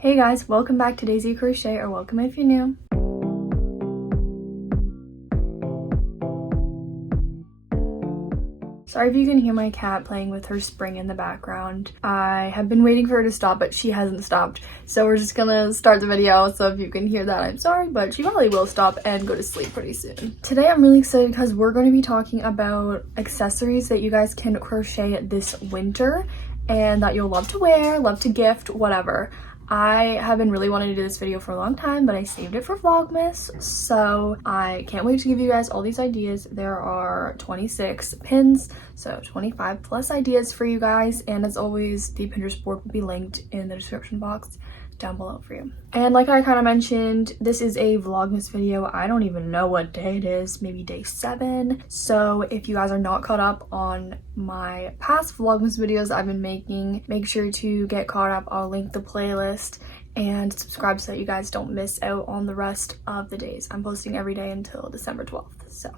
Hey guys, welcome back to Daisy Crochet, or welcome if you're new. Sorry if you can hear my cat playing with her spring in the background. I have been waiting for her to stop, but she hasn't stopped. So we're just gonna start the video, so if you can hear that, I'm sorry, but she probably will stop and go to sleep pretty soon. Today I'm really excited because we're going to be talking about accessories that you guys can crochet this winter and that you'll love to wear, love to gift, whatever. I have been really wanting to do this video for a long time, but I saved it for Vlogmas, so I can't wait to give you guys all these ideas. There are 26 pins, so 25 plus ideas for you guys, and as always, the Pinterest board will be linked in the description box down below for you. And like I kind of mentioned, this is a Vlogmas video. I don't even know what day it is, maybe day 7. So if you guys are not caught up on my past Vlogmas videos I've been making, make sure to get caught up. I'll link the playlist and subscribe so that you guys don't miss out on the rest of the days. I'm posting every day until December 12th. So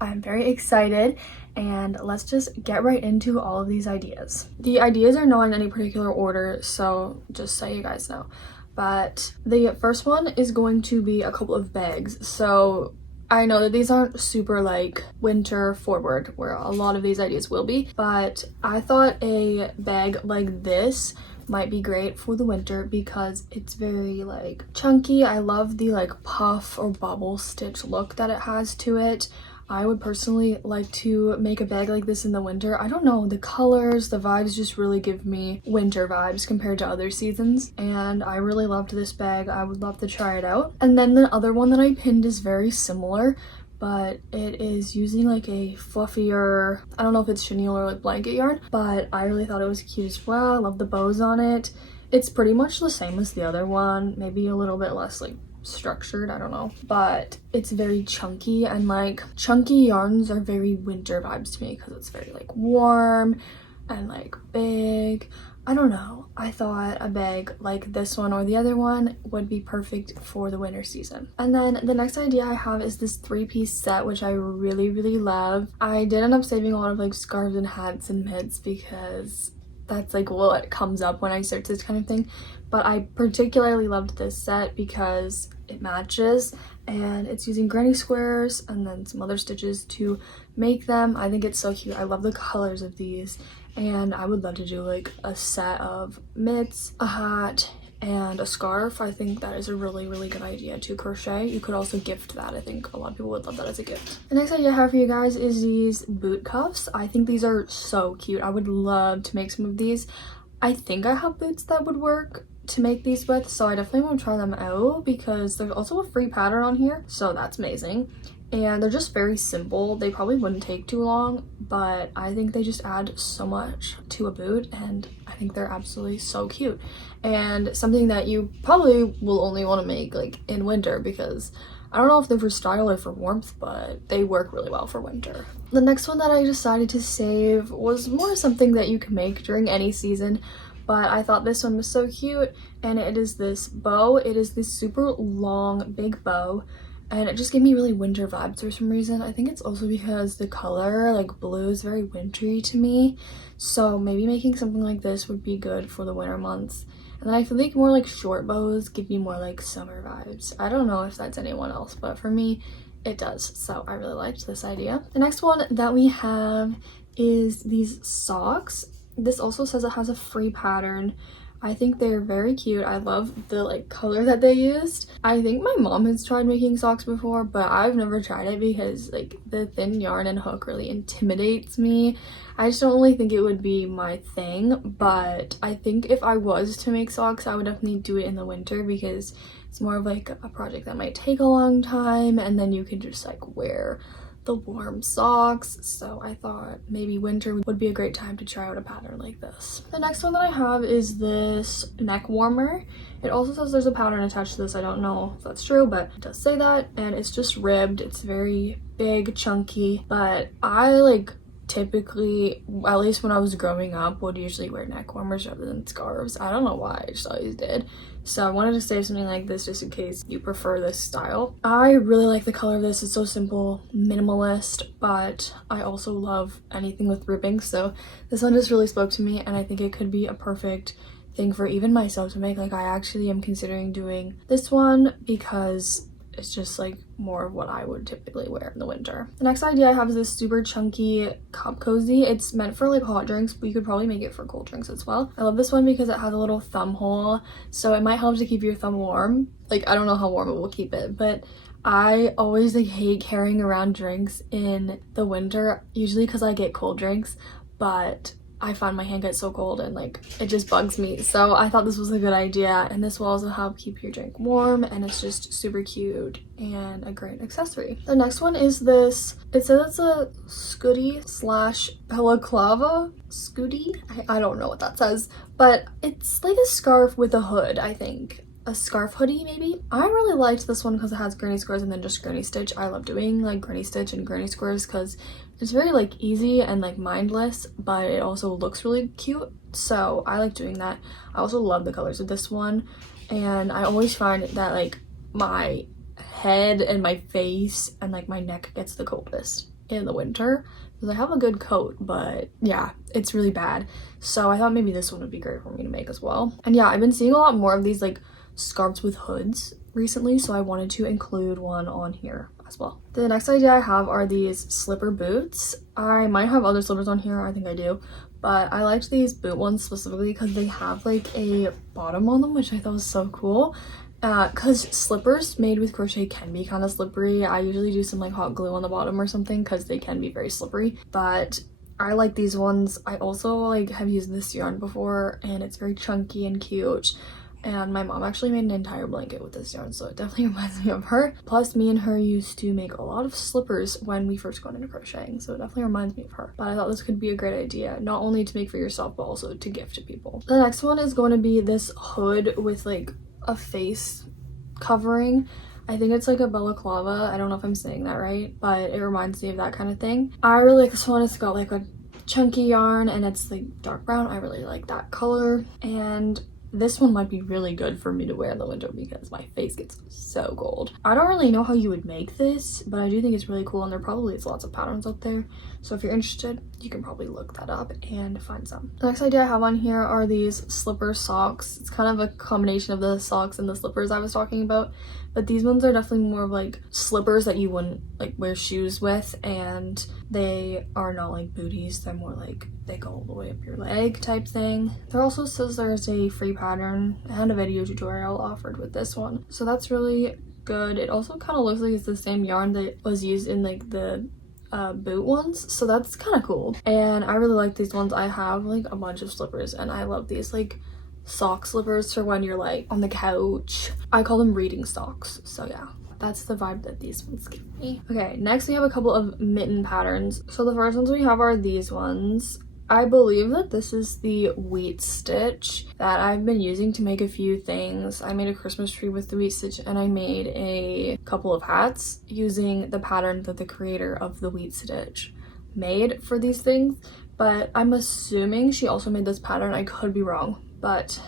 I'm very excited, and let's just get right into all of these ideas. The ideas are not in any particular order, so just so you guys know. But the first one is going to be a couple of bags. So I know that these aren't super like winter forward, where a lot of these ideas will be, but I thought a bag like this might be great for the winter because it's very like chunky. I love the like puff or bubble stitch look that it has to it. I would personally like to make a bag like this in the winter. I don't know, the colors, the vibes just really give me winter vibes compared to other seasons, and I really loved this bag. I would love to try it out. And then the other one that I pinned is very similar, but it is using like a fluffier, I don't know if it's chenille or like blanket yarn, but I really thought it was cute as well. I love the bows on it. It's pretty much the same as the other one, maybe a little bit less like structured, I don't know, but it's very chunky, and like chunky yarns are very winter vibes to me because it's very like warm and like big. I don't know, I thought a bag like this one or the other one would be perfect for the winter season. And then the next idea I have is this 3-piece set, which I really love. I did end up saving a lot of like scarves and hats and mitts because that's like what comes up when I search this kind of thing, but I particularly loved this set because it matches and it's using granny squares and then some other stitches to make them. I think it's so cute. I love the colors of these, and I would love to do like a set of mitts, a hat, and a scarf. I think that is a really good idea to crochet. You could also gift that. I think a lot of people would love that as a gift. The next idea I have for you guys is these boot cuffs. I think these are so cute. I would love to make some of these. I think I have boots that would work to make these with, so I definitely want to try them out because there's also a free pattern on here, so that's amazing. And they're just very simple. They probably wouldn't take too long, but I think they just add so much to a boot, and I think they're absolutely so cute. And something that you probably will only want to make like in winter because I don't know if they're for style or for warmth, but they work really well for winter. The next one that I decided to save was more something that you can make during any season, but I thought this one was so cute, and it is this bow. It is this super long big bow, and it just gave me really winter vibes for some reason. I think it's also because the color like blue is very wintry to me, so maybe making something like this would be good for the winter months. And then I feel like more like short bows give me more like summer vibes. I don't know if that's anyone else, but for me it does, so I really liked this idea. The next one that we have is these socks. This also says it has a free pattern. I think they're very cute. I love the like color that they used. I think my mom has tried making socks before, but I've never tried it because like the thin yarn and hook really intimidates me. I just don't really think it would be my thing, but I think if I was to make socks, I would definitely do it in the winter because it's more of like a project that might take a long time, and then you can just like wear the warm socks. So I thought maybe winter would be a great time to try out a pattern like this. The next one that I have is this neck warmer. It also says there's a pattern attached to this. I don't know if that's true, but it does say that, and it's just ribbed. It's very big, chunky, but I like typically, at least when I was growing up, would usually wear neck warmers rather than scarves. I don't know why, I just always did. So I wanted to save something like this just in case you prefer this style. I really like the color of this. It's so simple, minimalist, but I also love anything with ribbing, so this one just really spoke to me, and I think it could be a perfect thing for even myself to make. Like, I actually am considering doing this one because it's just like more of what I would typically wear in the winter. The next idea I have is this super chunky cup cozy. It's meant for like hot drinks, but you could probably make it for cold drinks as well. I love this one because it has a little thumb hole, so it might help to keep your thumb warm. Like, I don't know how warm it will keep it, but I always like hate carrying around drinks in the winter, usually because I get cold drinks, but I find my hand gets so cold and like it just bugs me. So I thought this was a good idea, and this will also help keep your drink warm, and it's just super cute and a great accessory. The next one is this, it says it's a scooty slash balaclava scooty. I don't know what that says, but it's like a scarf with a hood, I think. A scarf hoodie maybe. I really liked this one because it has granny squares and then just granny stitch. I love doing like granny stitch and granny squares because it's very like easy and like mindless, but it also looks really cute, so I like doing that. I also love the colors of this one, and I always find that like my head and my face and like my neck gets the coldest in the winter because I have a good coat, but yeah, it's really bad. So I thought maybe this one would be great for me to make as well. And yeah, I've been seeing a lot more of these like scarves with hoods recently, so I wanted to include one on here as well. The next idea I have are these slipper boots. I might have other slippers on here, I think I do, but I liked these boot ones specifically because they have like a bottom on them, which I thought was so cool. Because slippers made with crochet can be kind of slippery. I usually do some like hot glue on the bottom or something because they can be very slippery, but I like these ones. I also like have used this yarn before, and it's very chunky and cute. And my mom actually made an entire blanket with this yarn, so it definitely reminds me of her. Plus, me and her used to make a lot of slippers when we first got into crocheting, so it definitely reminds me of her. But I thought this could be a great idea, not only to make for yourself, but also to gift to people. The next one is going to be this hood with like a face covering. I think it's like a balaclava. I don't know if I'm saying that right, but it reminds me of that kind of thing. I really like this one. It's got like a chunky yarn, and it's like dark brown. I really like that color, and this one might be really good for me to wear in the winter because my face gets so cold. I don't really know how you would make this, but I do think it's really cool, and there probably is lots of patterns out there. So if you're interested, you can probably look that up and find some. The next idea I have on here are these slipper socks. It's kind of a combination of the socks and the slippers I was talking about, but these ones are definitely more of like slippers that you wouldn't like wear shoes with, and they are not like booties. They're more like they go all the way up your leg type thing. There also says there's a free pattern and a video tutorial offered with this one, so that's really good. It also kind of looks like it's the same yarn that was used in like the boot ones, so that's kind of cool. And I really like these ones. I have like a bunch of slippers, and I love these like sock slippers for when you're like on the couch. I call them reading socks, so yeah, that's the vibe that these ones give me. Okay, next we have a couple of mitten patterns. So the first ones we have are these ones. I believe that this is the wheat stitch that I've been using to make a few things. I made a Christmas tree with the wheat stitch, and I made a couple of hats using the pattern that the creator of the wheat stitch made for these things. But I'm assuming she also made this pattern. I could be wrong, but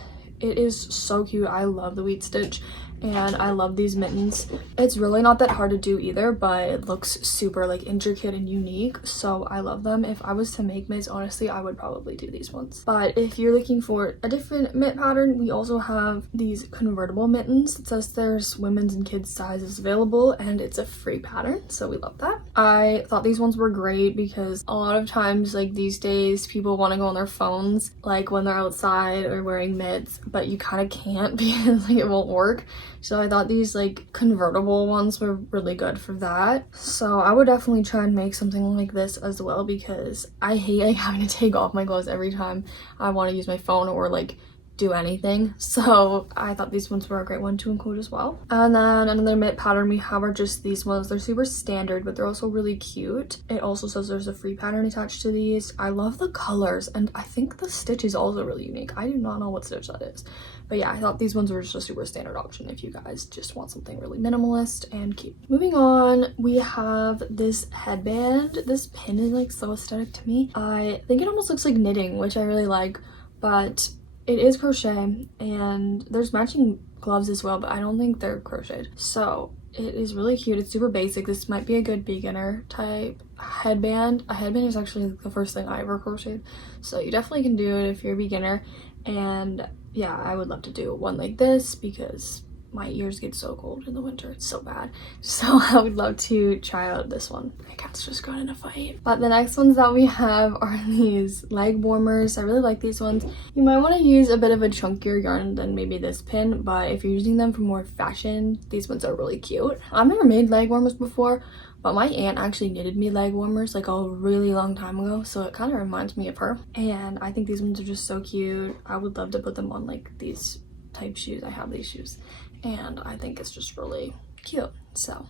it is so cute. I love the wheat stitch, and I love these mittens. It's really not that hard to do either, but it looks super like intricate and unique, so I love them. If I was to make mitts, honestly, I would probably do these ones. But if you're looking for a different mitt pattern, we also have these convertible mittens. It says there's women's and kids sizes available, and it's a free pattern, so we love that. I thought these ones were great because a lot of times like these days people want to go on their phones like when they're outside or wearing mitts, but you kind of can't because like it won't work. So I thought these like convertible ones were really good for that. So I would definitely try and make something like this as well because I hate like having to take off my clothes every time I want to use my phone or like do anything. So I thought these ones were a great one to include as well. And then another mitt pattern we have are just these ones. They're super standard, but they're also really cute. It also says there's a free pattern attached to these. I love the colors, and I think the stitch is also really unique. I do not know what stitch that is. But yeah, I thought these ones were just a super standard option if you guys just want something really minimalist and cute. Moving on, we have this headband. This pin is like so aesthetic to me. I think it almost looks like knitting, which I really like, but it is crochet, and there's matching gloves as well, but I don't think they're crocheted. So it is really cute. It's super basic. This might be a good beginner type headband. A headband is actually the first thing I ever crocheted, so you definitely can do it if you're a beginner. And yeah, I would love to do one like this because my ears get so cold in the winter. It's so bad. So I would love to try out this one. My cat's just got in a fight. But the next ones that we have are these leg warmers. I really like these ones. You might want to use a bit of a chunkier yarn than maybe this pin, but if you're using them for more fashion, these ones are really cute. I've never made leg warmers before, but my aunt actually knitted me leg warmers like a really long time ago, so it kind of reminds me of her. And I think these ones are just so cute. I would love to put them on like these type shoes. I have these shoes and I think it's just really cute. So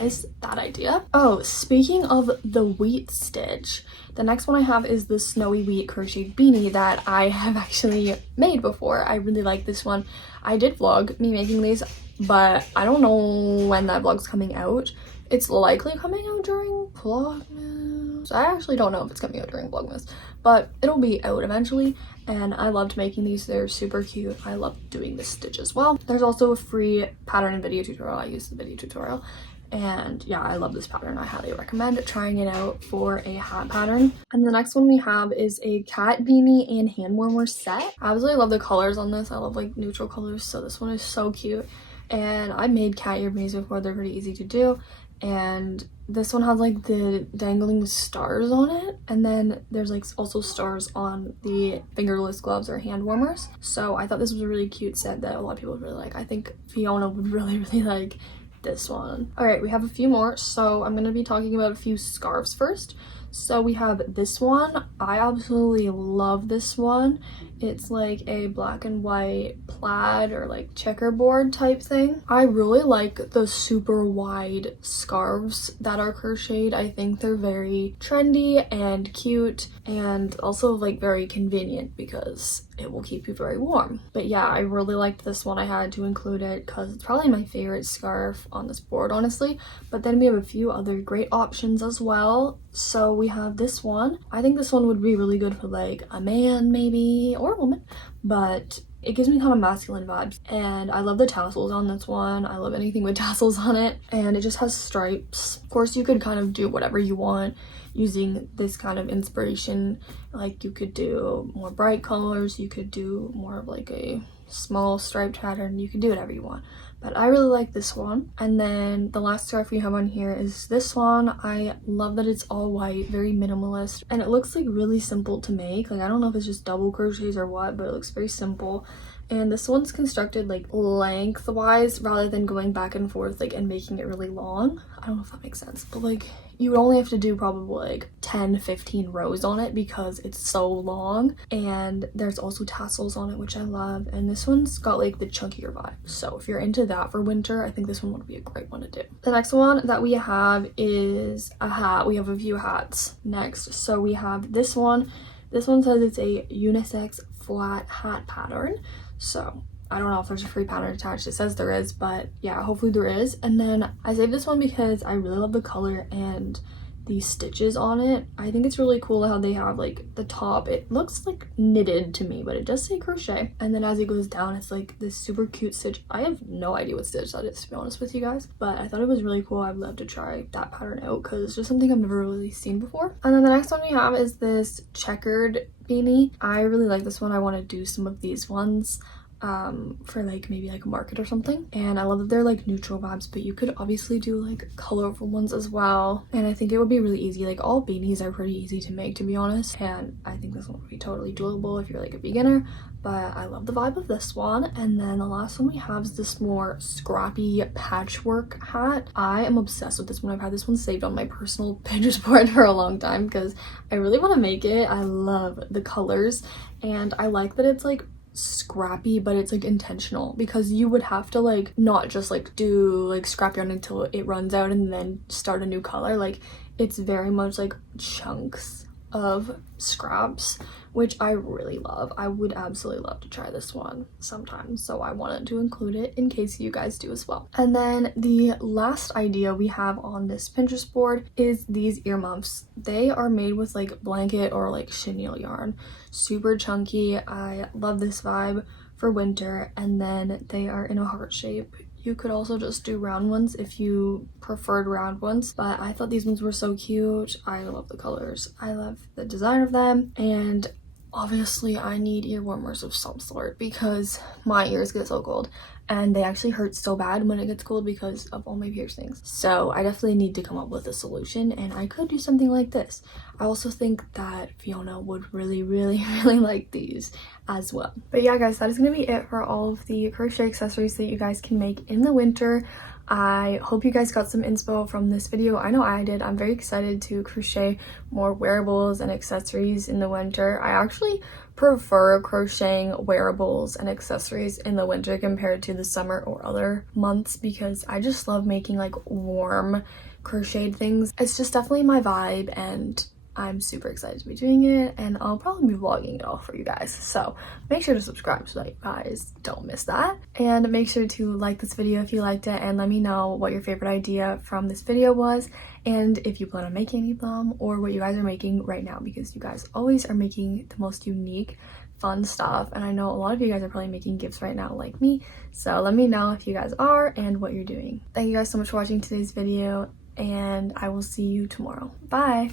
is that idea. Oh, speaking of the wheat stitch, the next one I have is the snowy wheat crocheted beanie that I have actually made before. I really like this one. I did vlog me making these, but I don't know when that vlog's coming out. It's likely coming out during VLOGMAS. I actually don't know if it's coming out during VLOGMAS, but it'll be out eventually. And I loved making these. They're super cute. I love doing this stitch as well. There's also a free pattern and video tutorial. I used the video tutorial. And yeah, I love this pattern. I highly recommend trying it out for a hat pattern. And the next one we have is a cat beanie and hand warmer set. I absolutely love the colors on this. I love like neutral colors, so this one is so cute. And I made cat ear beanies before. They're pretty easy to do. And this one has like the dangling stars on it, and then there's like also stars on the fingerless gloves or hand warmers. So I thought this was a really cute set that a lot of people would really like. I think Fiona would really like this one. All right, we have a few more, so I'm going to be talking about a few scarves first. So we have this one. I absolutely love this one. It's like a black and white plaid or like checkerboard type thing. I really like the super wide scarves that are crocheted. I think they're very trendy and cute and also like very convenient because it will keep you very warm. But yeah, I really liked this one. I had to include it because it's probably my favorite scarf on this board, honestly. But then we have a few other great options as well. So we have this one. I think this one would be really good for like a man maybe, or a woman, but it gives me kind of masculine vibes. And I love the tassels on this one. I love anything with tassels on it. And it just has stripes. Of course, you could kind of do whatever you want using this kind of inspiration. Like you could do more bright colors, you could do more of like a small striped pattern, you could do whatever you want. But I really like this one. And then the last scarf we have on here is this one. I love that it's all white, very minimalist, and it looks like really simple to make. Like I don't know if it's just double crochets or what, but it looks very simple. And this one's constructed like lengthwise rather than going back and forth like and making it really long. I don't know if that makes sense, but like you would only have to do probably like 10-15 rows on it because it's so long. And there's also tassels on it, which I love. And this one's got like the chunkier vibe. So if you're into that for winter, I think this one would be a great one to do. The next one that we have is a hat. We have a few hats next. So we have this one. This one says it's a unisex flat hat pattern. So I don't know if there's a free pattern attached. It says there is, but yeah, hopefully there is. And then I saved this one because I really love the color and the stitches on it. I think it's really cool how they have like the top. It looks like knitted to me, but it does say crochet. And then as it goes down, it's like this super cute stitch. I have no idea what stitch that is, to be honest with you guys, but I thought it was really cool. I'd love to try that pattern out because it's just something I've never really seen before. And then the next one we have is this checkered beanie. I really like this one. I want to do some of these ones for like maybe like a market or something. And I love that they're like neutral vibes, but you could obviously do like colorful ones as well. And I think it would be really easy. Like all beanies are pretty easy to make, to be honest. And I think this one would be totally doable if you're like a beginner. But I love the vibe of this one. And then the last one we have is this more scrappy patchwork hat. I am obsessed with this one. I've had this one saved on my personal Pinterest board for a long time because I really want to make it. I love the colors and I like that it's like scrappy, but it's like intentional because you would have to like not just like do like scrap yarn until it runs out and then start a new color. Like it's very much like chunks of scraps, which I really love. I would absolutely love to try this one sometime, so I wanted to include it in case you guys do as well. And then the last idea we have on this Pinterest board is these earmuffs. They are made with like blanket or like chenille yarn, super chunky. I love this vibe for winter. And then they are in a heart shape. You could also just do round ones if you preferred round ones, but I thought these ones were so cute. I love the colors. I love the design of them. And Obviously, I need ear warmers of some sort because my ears get so cold and they actually hurt so bad when it gets cold because of all my piercings. So I definitely need to come up with a solution, and I could do something like this. I also think that Fiona would really like these as well. But yeah, guys, that is going to be it for all of the crochet accessories that you guys can make in the winter. I hope you guys got some inspo from this video. I know I did. I'm very excited to crochet more wearables and accessories in the winter. I actually prefer crocheting wearables and accessories in the winter compared to the summer or other months because I just love making like warm crocheted things. It's just definitely my vibe, and I'm super excited to be doing it, and I'll probably be vlogging it all for you guys. So make sure to subscribe so that you guys don't miss that. And make sure to like this video if you liked it, and let me know what your favorite idea from this video was, and if you plan on making any of them, or what you guys are making right now, because you guys always are making the most unique, fun stuff. And I know a lot of you guys are probably making gifts right now like me. So let me know if you guys are and what you're doing. Thank you guys so much for watching today's video, and I will see you tomorrow. Bye!